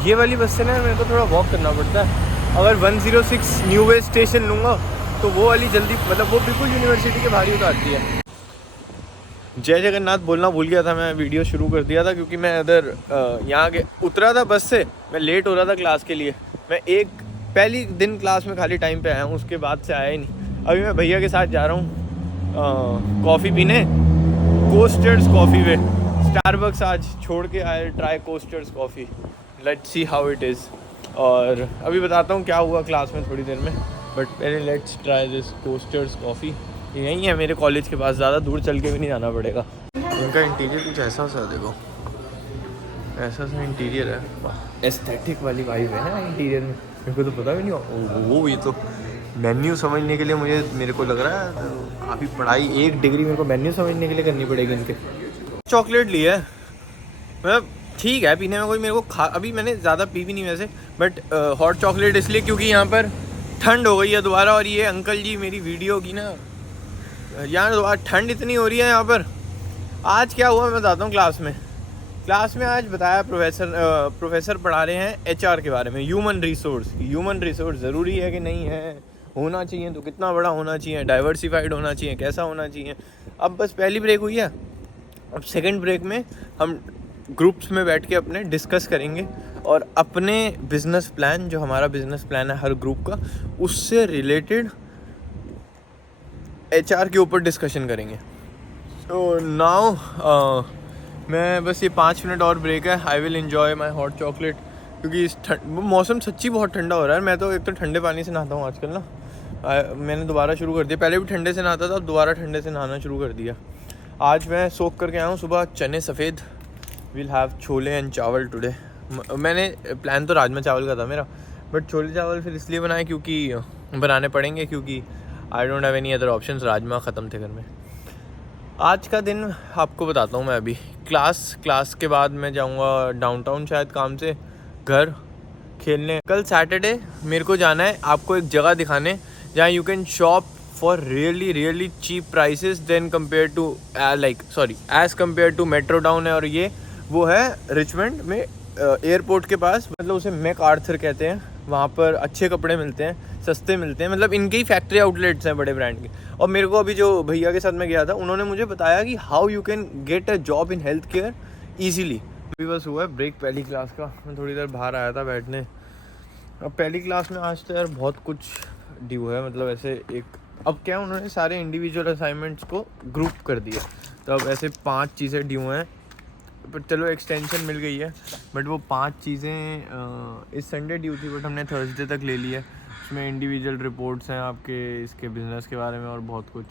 ये वाली बस से ना मेरे को थोड़ा वॉक करना पड़ता है। अगर 106 न्यू वे स्टेशन लूँगा तो वो वाली जल्दी, मतलब वो बिल्कुल यूनिवर्सिटी के बाहर ही उतारती है। जय जगन्नाथ बोलना भूल गया था, मैं वीडियो शुरू कर दिया था क्योंकि मैं इधर यहाँ के उतरा था बस से, मैं लेट हो रहा था क्लास के लिए। मैं पहली दिन क्लास में खाली टाइम पे आया हूँ, उसके बाद से आया ही नहीं। अभी मैं भैया के साथ जा रहा हूँ कॉफ़ी पीने, कोस्टर्स कॉफ़ी वे। स्टारबक्स आज छोड़ के आए, try coasters coffee, let's see how it is. और अभी बताता हूँ क्या हुआ क्लास में थोड़ी देर में, बट पहले let's try this coasters coffee. यही है मेरे कॉलेज के पास, ज़्यादा दूर चल के भी नहीं जाना पड़ेगा। इनका इंटीरियर कुछ ऐसा सा, देखो ऐसा सा इंटीरियर है, एस्थेटिक वाली वाइब है ना इंटीरियर में। मेरे को तो पता भी नहीं वो ये तो मेन्यू समझने के लिए मेरे को लग रहा है काफ़ी पढ़ाई, 1 डिग्री मेरे को मेन्यू समझने के लिए करनी पड़ेगी इनके। चॉकलेट ली है, मतलब ठीक है पीने में, कोई मेरे को अभी मैंने ज़्यादा पी भी नहीं वैसे, बट हॉट चॉकलेट इसलिए क्योंकि यहाँ पर ठंड हो गई है दोबारा। और ये अंकल जी मेरी वीडियो की ना, यहाँ दोबारा ठंड इतनी हो रही है यहाँ पर। आज क्या हुआ मैं बताता हूँ। क्लास में आज बताया प्रोफेसर पढ़ा रहे हैं एचआर के बारे में, ह्यूमन रिसोर्स ज़रूरी है कि नहीं है, होना चाहिए तो कितना बड़ा होना चाहिए, डाइवर्सिफाइड होना चाहिए, कैसा होना चाहिए। अब बस पहली ब्रेक हुई है, अब सेकंड ब्रेक में हम ग्रुप्स में बैठ के अपने डिस्कस करेंगे और अपने बिजनेस प्लान, जो हमारा बिजनेस प्लान है हर ग्रुप का, उससे रिलेटेड एचआर के ऊपर डिस्कशन करेंगे। तो नाउ मैं बस ये 5 मिनट और ब्रेक है, I will enjoy my hot chocolate, क्योंकि इस मौसम सच्ची बहुत ठंडा हो रहा है। मैं तो एक तो ठंडे पानी से नहाता हूँ आजकल ना, मैंने दोबारा शुरू कर दिया, पहले भी ठंडे से नहाता था, अब दोबारा ठंडे से नहाना शुरू कर दिया। आज मैं सोख करके आया हूँ सुबह चने सफ़ेद, विल हैव छोले एंड चावल टुडे। मैंने प्लान तो राजमा चावल का था मेरा, बट छोले चावल फिर इसलिए बनाए क्योंकि बनाने पड़ेंगे, क्योंकि I don't have any other options, rajma ख़त्म थे घर में। आज का दिन आपको बताता हूँ मैं। अभी क्लास के बाद मैं जाऊँगा डाउनटाउन शायद काम से घर खेलने। कल सैटरडे मेरे को जाना है आपको एक जगह दिखाने जहाँ you can shop for really cheap prices then compare to as compare to metro town है। और ये वो है रिचमंड में, एयरपोर्ट के पास, मतलब उसे मैक आर्थर कहते हैं। वहाँ पर अच्छे कपड़े मिलते हैं, सस्ते मिलते हैं, मतलब इनके ही फैक्ट्री आउटलेट्स हैं बड़े ब्रांड के। और मेरे को अभी जो भैया के साथ मैं गया था, उन्होंने मुझे बताया कि how you can get a job in health care easily. अभी बस हुआ है ब्रेक पहली क्लास का, मैं थोड़ी देर बाहर आया था बैठने। अब पहली क्लास में आज तो यार बहुत कुछ ड्यू है, मतलब ऐसे एक, अब क्या उन्होंने सारे इंडिविजुअल असाइनमेंट्स को ग्रुप कर दिया, तो अब ऐसे 5 चीज़ें ड्यू हैं। पर चलो एक्सटेंशन मिल गई है, बट वो 5 चीज़ें इस संडे ड्यू थी, बट हमने थर्सडे तक ले ली है। उसमें इंडिविजुअल रिपोर्ट्स हैं आपके इसके बिज़नेस के बारे में और बहुत कुछ।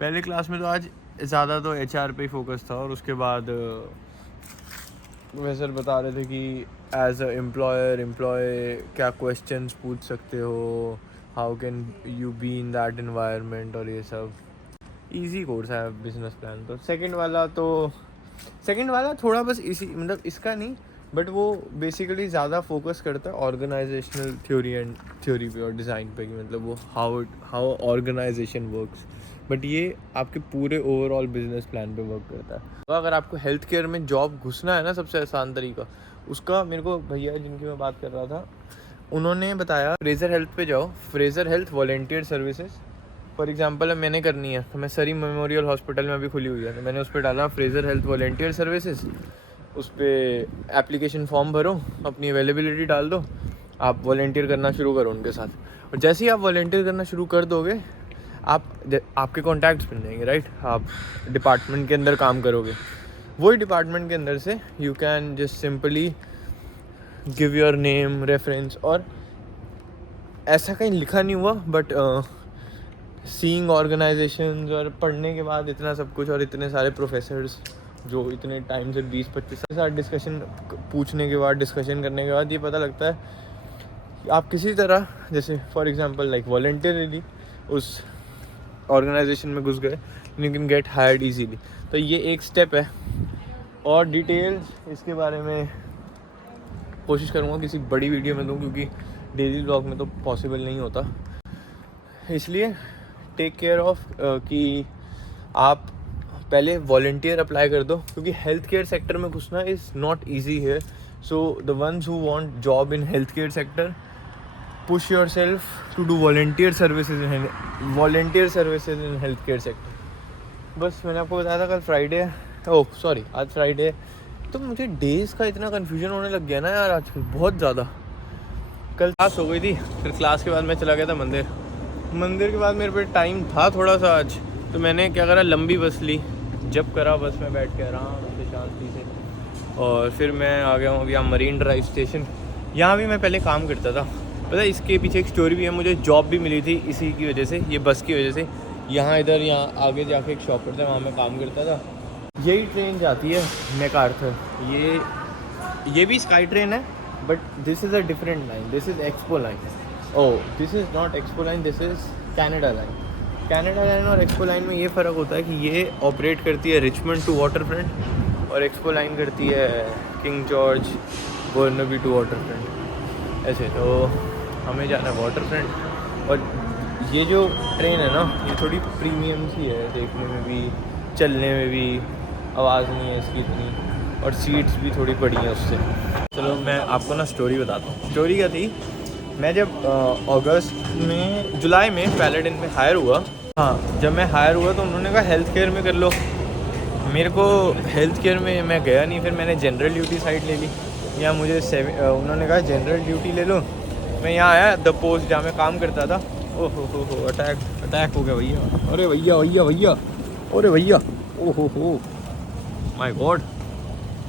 पहले क्लास में तो आज ज़्यादा तो एचआर पे ही फोकस था, और उसके बाद प्रोफेसर बता रहे थे कि एज अ एम्प्लॉय क्या क्वेश्चंस पूछ सकते हो, how can you be in that environment, और ये सब इजी कोर्स है बिजनेस प्लान। तो सेकंड वाला थोड़ा बस इसी, मतलब इसका नहीं, बट वो बेसिकली ज़्यादा फोकस करता है ऑर्गेनाइजेशनल थ्योरी पे और डिज़ाइन पे, कि मतलब वो हाउ ऑर्गेनाइजेशन वर्क्स। बट ये आपके पूरे ओवरऑल बिजनेस प्लान पे वर्क करता है। तो अगर आपको हेल्थ केयर में जॉब घुसना है ना, सबसे आसान तरीका उसका, मेरे को भैया जिनकी मैं बात कर रहा था उन्होंने बताया, फ्रेजर हेल्थ पे जाओ, Fraser health volunteer services for example मैंने करनी है, तो मैं सरी मेमोरियल हॉस्पिटल में अभी खुली हुई है, तो मैंने उस पर डाला फ्रेजर हेल्थ वॉलंटियर सर्विसेज। उस पर एप्लीकेशन फॉर्म भरो, अपनी अवेलेबिलिटी डाल दो, आप वॉलंटियर करना शुरू करो उनके साथ। और जैसे ही आप वॉलंटियर करना शुरू कर दोगे, आपके कॉन्टैक्ट्स बन जाएंगे, राइट। आप डिपार्टमेंट के अंदर काम करोगे, वही डिपार्टमेंट के अंदर से you can just simply give your name, reference, और ऐसा कहीं लिखा नहीं हुआ, बट सीइंग ऑर्गेनाइजेशंस और पढ़ने के बाद इतना सब कुछ, और इतने सारे प्रोफेसर्स जो इतने टाइम से 20-25 साल डिस्कशन पूछने के बाद, डिस्कशन करने के बाद ये पता लगता है कि आप किसी तरह, जैसे फॉर एग्जांपल लाइक वॉलंटियरली उस ऑर्गेनाइजेशन में घुस गए, you can get hired easily. तो ये एक स्टेप है, और डिटेल्स इसके बारे में कोशिश करूँगा किसी बड़ी वीडियो में दूँ, क्योंकि डेली व्लॉग में तो पॉसिबल नहीं होता। इसलिए टेक केयर ऑफ कि आप पहले वॉलंटियर अप्लाई कर दो, क्योंकि हेल्थ केयर सेक्टर में घुसना इज़ नॉट ईजी है। So the ones who want job in healthcare sector, push yourself to do volunteer services in healthcare sector. बस मैंने आपको बताया था कल फ्राइडे, ओह सॉरी आज फ्राइडे, तो मुझे डेज़ का इतना कन्फ्यूजन होने लग गया ना यार आजकल बहुत ज़्यादा। कल क्लास हो गई थी, फिर क्लास के बाद मैं चला गया था मंदिर के बाद मेरे पे टाइम था थोड़ा सा आज, तो मैंने क्या करा, लंबी बस ली, जब करा बस में बैठ के आराम से शांति से, और फिर मैं आ गया हूँ अभी यहाँ मरीन ड्राइव स्टेशन। यहाँ भी मैं पहले काम करता था, पता है इसके पीछे एक स्टोरी भी है, मुझे जॉब भी मिली थी इसी की वजह से, ये बस की वजह से। यहाँ आगे जाके एक शॉप पर था, वहाँ मैं काम करता था। यही ट्रेन जाती है मैकार्थर, ये भी स्काई ट्रेन है, but this is a different line, this is expo line. Oh this is not expo line, this is Canada line. और एक्सपो लाइन में ये फ़र्क होता है कि ये ऑपरेट करती है रिचमंड टू वाटर फ्रंट, और एक्सपो लाइन करती है King George Burnaby to Waterfront. ऐसे तो हमें जाना है वाटर फ्रंट। और ये जो ट्रेन है ना, ये थोड़ी प्रीमियम सी है, देखने में भी चलने में भी आवाज़ नहीं है इसकी इतनी, और सीट्स भी थोड़ी बड़ी हैं उससे। चलो मैं आपको ना स्टोरी बताता हूँ। स्टोरी क्या थी, मैं जब जुलाई में पैलेडिन में हायर हुआ, हाँ जब मैं हायर हुआ तो उन्होंने कहा हेल्थ केयर में कर लो। मेरे को हेल्थ केयर में मैं गया नहीं, फिर मैंने जनरल ड्यूटी साइड ले ली। यहाँ मुझे उन्होंने कहा जनरल ड्यूटी ले लो। मैं यहाँ आया द पोस्ट जहाँ मैं काम करता था। ओहो हो अटैक हो गया भैया, अरे भैया ओहो माय गॉड,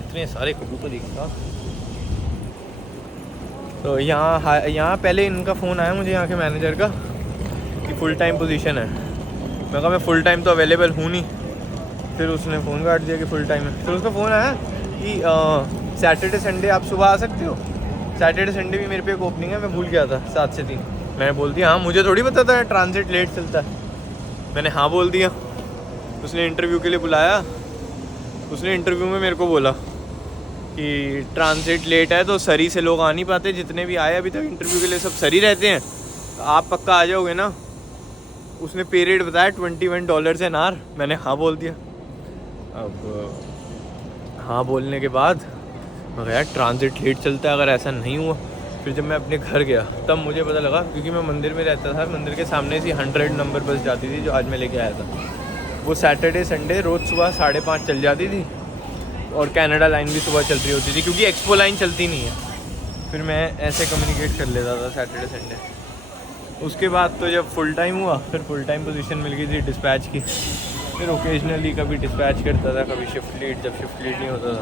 इतने सारे कबूतर एक साथ। तो यहाँ पहले इनका फ़ोन आया मुझे, यहाँ के मैनेजर का, कि फुल टाइम पोजीशन है। मैं कहा मैं फुल टाइम तो अवेलेबल हूँ नहीं। फिर उसने फ़ोन काट दिया कि फुल टाइम है। फिर उसका फ़ोन आया कि सैटरडे संडे आप सुबह आ सकते हो। सैटरडे संडे भी मेरे पे एक ओपनिंग है, मैं भूल गया था 7 से 3। मैंने बोल दिया हाँ, मुझे थोड़ी पता था ट्रांजिट लेट चलता है। मैंने हाँ बोल दिया। उसने इंटरव्यू के लिए बुलाया। उसने इंटरव्यू में मेरे को बोला कि ट्रांजिट लेट है तो सरी से लोग आ नहीं पाते, जितने भी आए अभी तक इंटरव्यू के लिए सब सरी रहते हैं, तो आप पक्का आ जाओगे ना। उसने पे रेट बताया $21 एन आवर। मैंने हाँ बोल दिया। अब हाँ बोलने के बाद मैं कहा यार ट्रांजिट लेट चलता है, अगर ऐसा नहीं हुआ। फिर जब मैं अपने घर गया तब मुझे पता लगा, क्योंकि मैं मंदिर में रहता था, मंदिर के सामने से 100 नंबर बस जाती थी जो आज मैं लेके आया था। वो सैटरडे संडे रोज़ सुबह 5:30 चल जाती थी, और कनाडा लाइन भी सुबह चल रही होती थी, क्योंकि एक्सपो लाइन चलती नहीं है। फिर मैं ऐसे कम्युनिकेट कर लेता था सैटरडे संडे। उसके बाद तो जब फुल टाइम हुआ, फिर फुल टाइम पोजीशन मिल गई थी डिस्पैच की। फिर ओकेजनली कभी डिस्पैच करता था, कभी शिफ्ट लीड, जब शिफ्ट लीड नहीं होता था।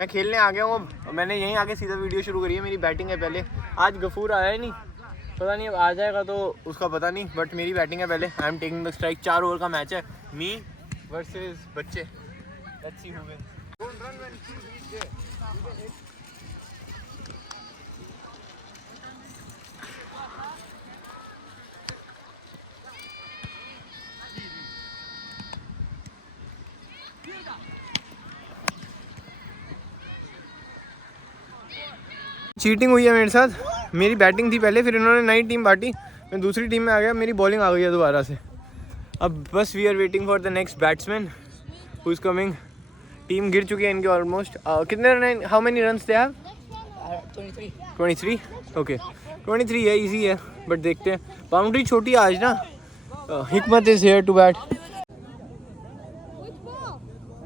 मैं खेलने आ गया हूँ, मैंने यहीं आके सीधा वीडियो शुरू करी है। मेरी बैटिंग है पहले। आज गफूर आया ही नहीं, पता नहीं अब आ जाएगा तो उसका पता नहीं, बट मेरी बैटिंग है पहले। I am taking the strike. 4 over का मैच है, मी वर्सेस बच्चे। Let's see who wins. Don't run when he reach there, you can hit. Cheating हुई है मेरे साथ। मेरी बैटिंग थी पहले, फिर इन्होंने नई टीम बांटी, मैं दूसरी टीम में आ गया, मेरी बॉलिंग आ गई है दोबारा से। अब बस we are waiting for the next batsman who is coming. Team गिर चुकी है इनकी ऑलमोस्ट। कितने run, how many runs they have? 23। Okay 23 है, इजी है, बट देखते हैं। बाउंड्री छोटी है आज ना। हिकमत इज हियर टू बैट।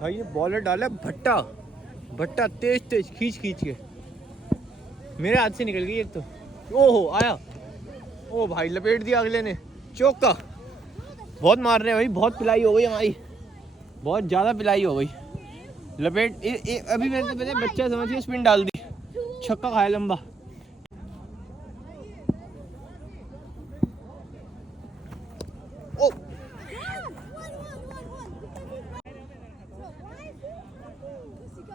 भाई ये बॉलर डाला भट्टा तेज खींच के मेरे हाथ से निकल गई एक तो। ओहो आया, ओ भाई लपेट दिया अगले ने, चौका। बहुत मार रहे हैं भाई, बहुत पिलाई हो गई हमारी, बहुत ज़्यादा पिलाई हो गई। लपेट अभी मैंने तो पता बच्चा समझ के स्पिन डाल दी, छक्का खाया लंबा। ओ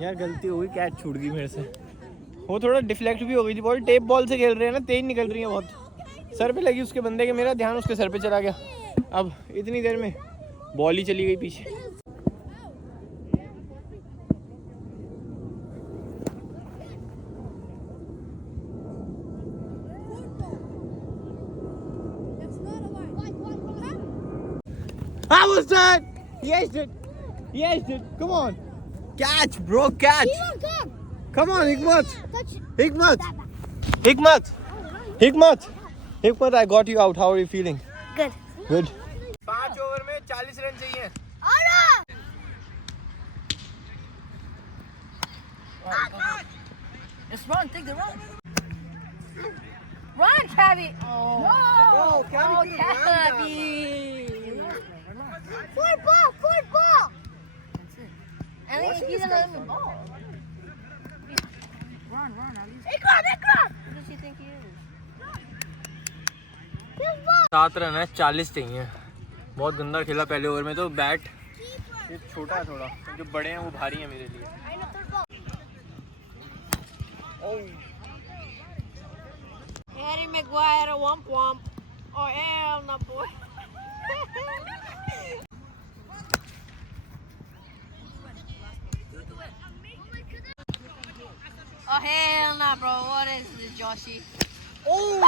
यार गलती हो गई, कैच छूट गई मेरे से। वो थोड़ा डिफ्लेक्ट भी हो गई थी बॉल। टेप बॉल से खेल रहे हैं ना, तेज निकल रही है बहुत। सर पे लगी उसके बंदे के, मेरा ध्यान उसके सर पे चला गया। अब इतनी देर में बॉल ही चली गई पीछे। How was that? Yes, dude. Come on. Catch, bro, catch. Come on, Hikmat. Hikmat. Hikmat. Hikmat. Hikmat, I got you out. How are you feeling? Good. Good. 5 over में 40 रन चाहिए. It's run, take the run. Run, Cabby. Oh. No, Cabby couldn't run that Cabby. Forward ball. That's it. And then he's gonna let me ball. Run, at least. Ikram. Who does he think he is? 7 run है, 40 चाहिए. बहुत गंदा खेला पहले over में. तो bat ये छोटा है थोड़ा, जो बड़े हैं वो भारी हैं मेरे लिए. Harry Maguire, womp. Oh hell no, boy. Oh hell no, bro. What is this, Joshy? Oh.